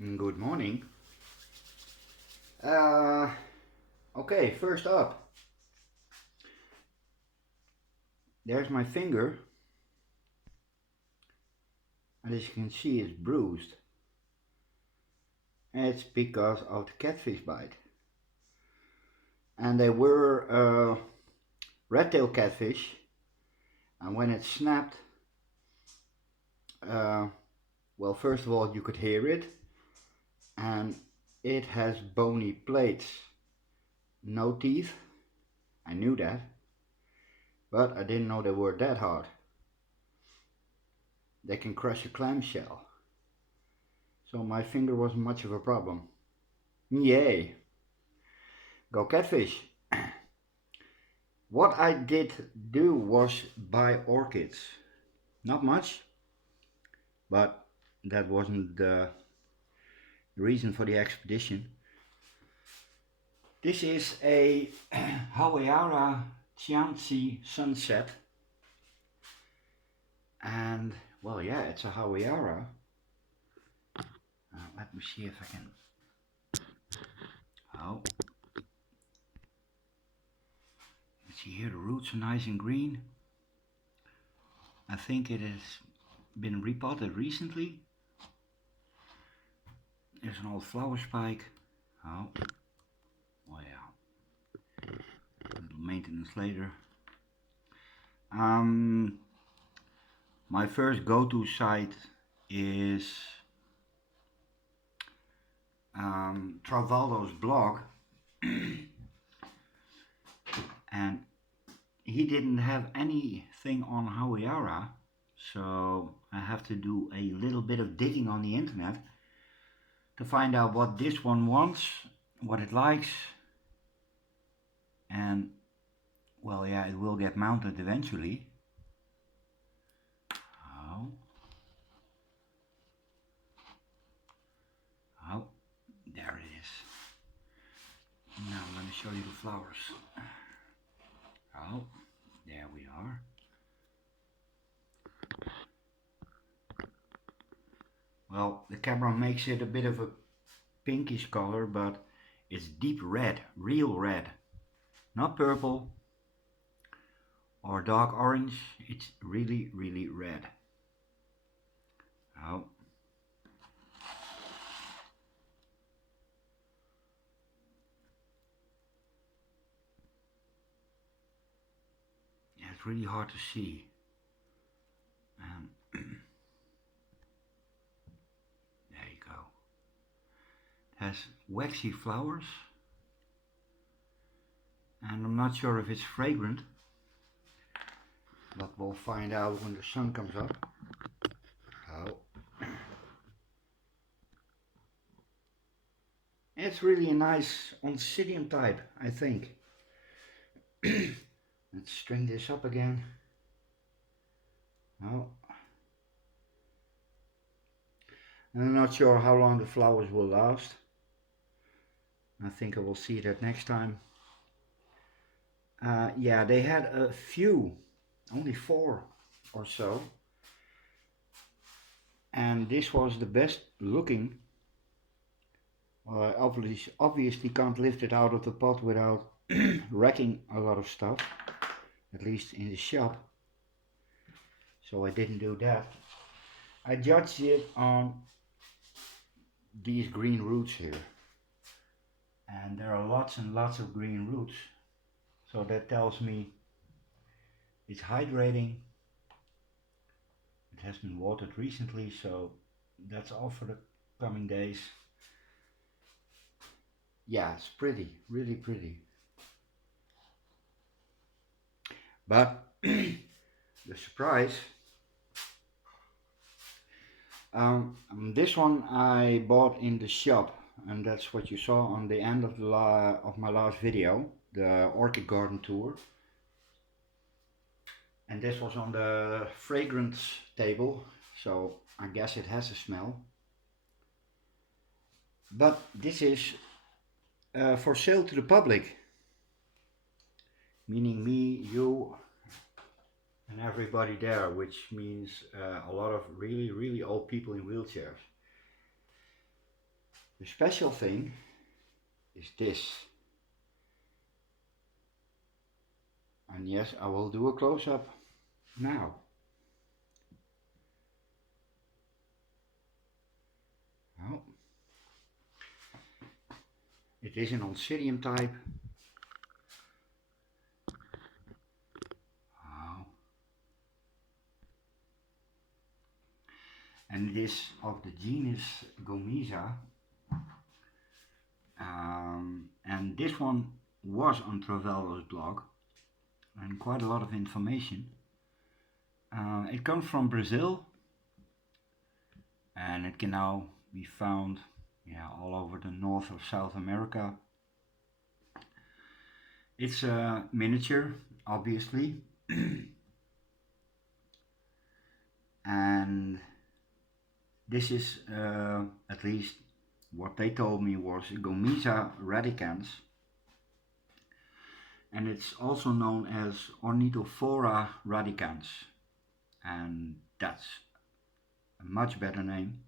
Good morning. Uh, okay, first up, there's my finger, and as you can see, it's bruised. It's because of the catfish bite. And they were red-tailed catfish, and when it snapped, uh, well, first of all, you could hear it, and it has bony plates, no teeth. I knew that, but I didn't know they were that hard. They can crush a clamshell. So my finger wasn't much of a problem. Yay! Go catfish! What I did do was buy orchids. Not much, but that wasn't the reason for the expedition. This is a Howeara Chianti sunset. And, well, yeah, it's a Howeara. Let me see if I can... Oh. You see here the roots are nice and green. I think it has been repotted recently. There's an old flower spike. Oh, yeah. A little maintenance later. My first go-to site is Travaldo's blog, and he didn't have anything on Howeara, so I have to do a little bit of digging on the internet to find out what this one wants, what it likes, and well, yeah, it will get mounted eventually. Oh, oh, there it is. Now I'm going to show you the flowers. Oh, there we are. Well, the camera makes it a bit of a pinkish color, but it's deep red, real red. Not purple or dark orange, it's really, really red. Oh. Yeah, it's really hard to see. There you go. It has waxy flowers, and I'm not sure if it's fragrant, but we'll find out when the sun comes up. Oh. It's really a nice oncidium type, I think. Let's string this up again. Oh. And I'm not sure how long the flowers will last. I think I will see that next time. Yeah, they had a few, only 4 or so. And this was the best looking. Obviously can't lift it out of the pot without wrecking a lot of stuff, at least in the shop. So I didn't do that. I judged it on these green roots here. And there are lots and lots of green roots. So that tells me it's hydrating. It has been watered recently, so that's all for the coming days. Yeah, it's pretty, really pretty. But the surprise, this one I bought in the shop, and that's what you saw on the end of my last video, the orchid garden tour. And this was on the fragrance table, so I guess it has a smell. But this is for sale to the public, meaning me, you, and everybody there, which means a lot of really, really old people in wheelchairs. The special thing is this. And yes, I will do a close-up now. Oh. It is an Oncidium type. Oh. And it is of the genus Gomesa. And this one was on Traveller's blog, and quite a lot of information. It comes from Brazil, and it can now be found all over the North of South America. It's a miniature, obviously, and this is at least what they told me was Gomesa radicans, and it's also known as Ornithophora radicans, and that's a much better name.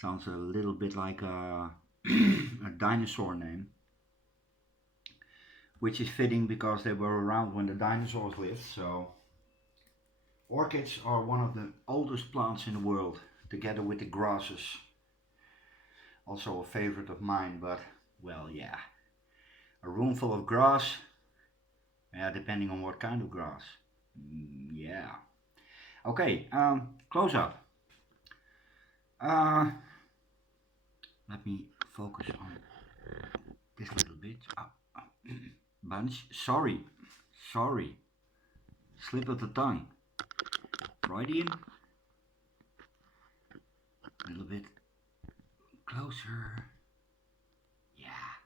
Sounds a little bit like a, a dinosaur name, which is fitting because they were around when the dinosaurs lived. So orchids are one of the oldest plants in the world, together with the grasses. Also a favorite of mine, but well, yeah, a room full of grass, depending on what kind of grass. Yeah. Okay, close up. Let me focus on this little bit. Bunch, sorry, slip of the tongue. Freudian. A little bit closer. Yeah,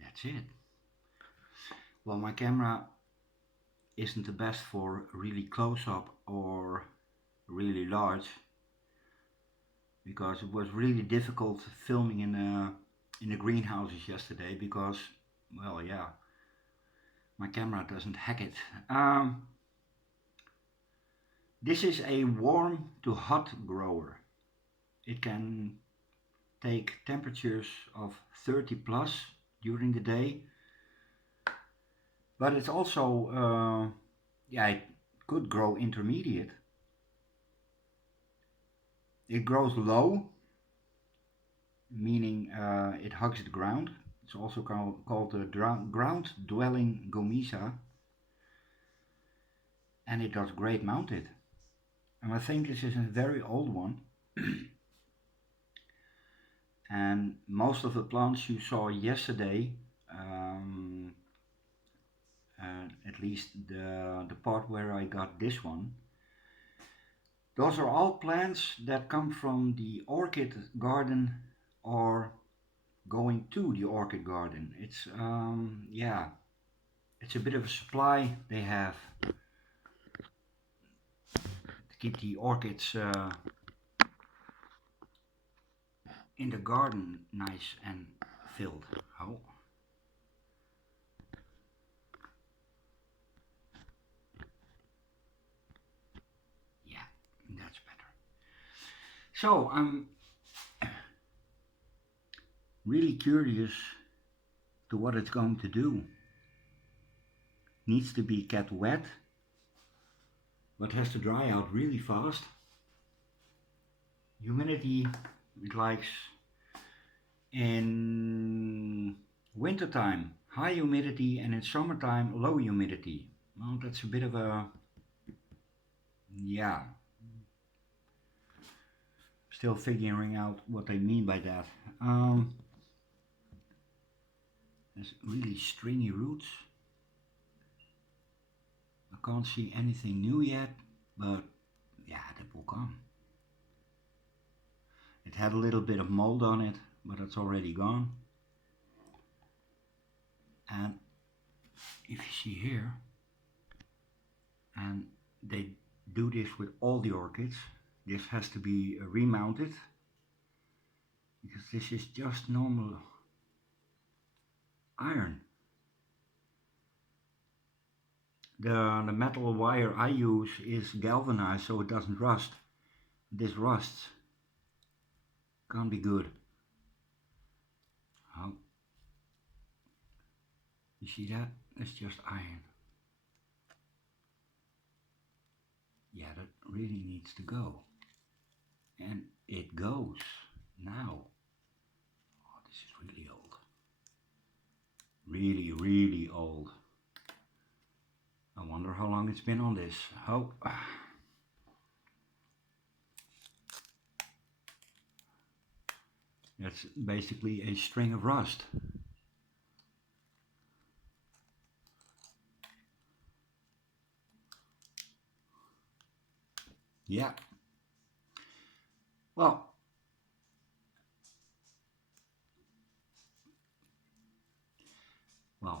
that's it. Well, my camera isn't the best for really close up or really large, because it was really difficult filming in the greenhouses yesterday because, well, yeah, my camera doesn't hack it. This is a warm to hot grower. It can take temperatures of 30 plus during the day, but it's also, it could grow intermediate. It grows low, meaning it hugs the ground. It's also called the ground-dwelling Gomesa, and it does great mounted. And I think this is a very old one. And most of the plants you saw yesterday, at least the part where I got this one, those are all plants that come from the orchid garden or going to the orchid garden. It's it's a bit of a supply they have to keep the orchids in the garden nice and filled. Oh. Yeah, that's better. So I'm really curious to what it's going to do. Needs to be kept wet, but has to dry out really fast. Humidity, it likes in wintertime high humidity, and in summertime low humidity. Well, that's a bit of a, still figuring out what they mean by that. There's really stringy roots. I can't see anything new yet, but yeah, that will come. It had a little bit of mold on it, but it's already gone. And if you see here, and they do this with all the orchids, this has to be remounted, because this is just normal iron. The metal wire I use is galvanized so it doesn't rust. This rusts. Can't be good. Oh, you see that? It's just iron. Yeah, that really needs to go. And it goes now. Oh, this is really old. Really, really old. I wonder how long it's been on this. Oh. That's basically a string of rust. Yeah. Well,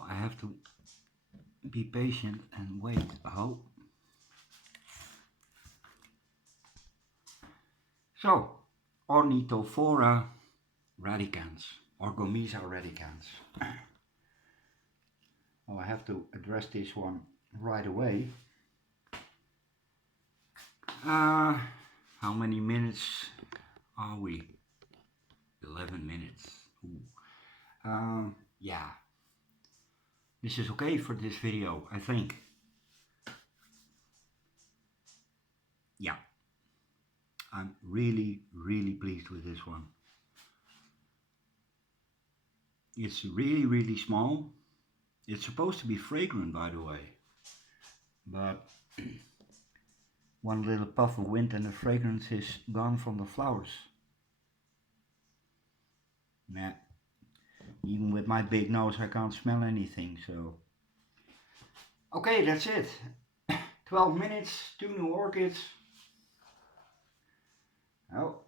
I have to be patient and wait. Oh. So, Ornithophora radicans or Gomesa radicans. Well, I have to address this one right away. How many minutes are we? 11 minutes. Yeah. This is okay for this video, I think. Yeah. I'm really, really pleased with this one. It's really, really small. It's supposed to be fragrant, by the way. But one little puff of wind and the fragrance is gone from the flowers. Nah. Even with my big nose I can't smell anything, so... Okay, that's it. 12 minutes, 2 new orchids. Oh.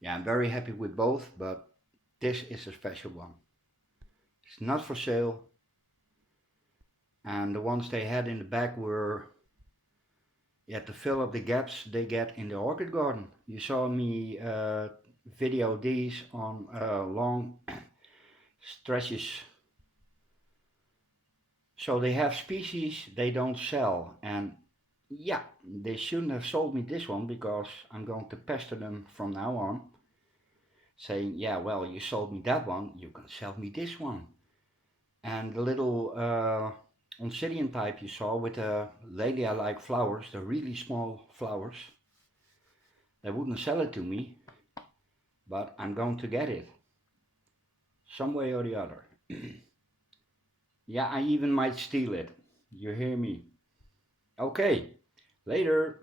Yeah, I'm very happy with both, but this is a special one. It's not for sale. And the ones they had in the back were, yeah, to fill up the gaps they get in the orchid garden. You saw me video these on long stretches. So they have species they don't sell, and yeah, they shouldn't have sold me this one, because I'm going to pester them from now on, saying, yeah, well, you sold me that one, you can sell me this one. And the little Oncidian type you saw with the Laelia-like flowers, the really small flowers, they wouldn't sell it to me, but I'm going to get it, some way or the other. Yeah, I even might steal it. You hear me? Okay, later.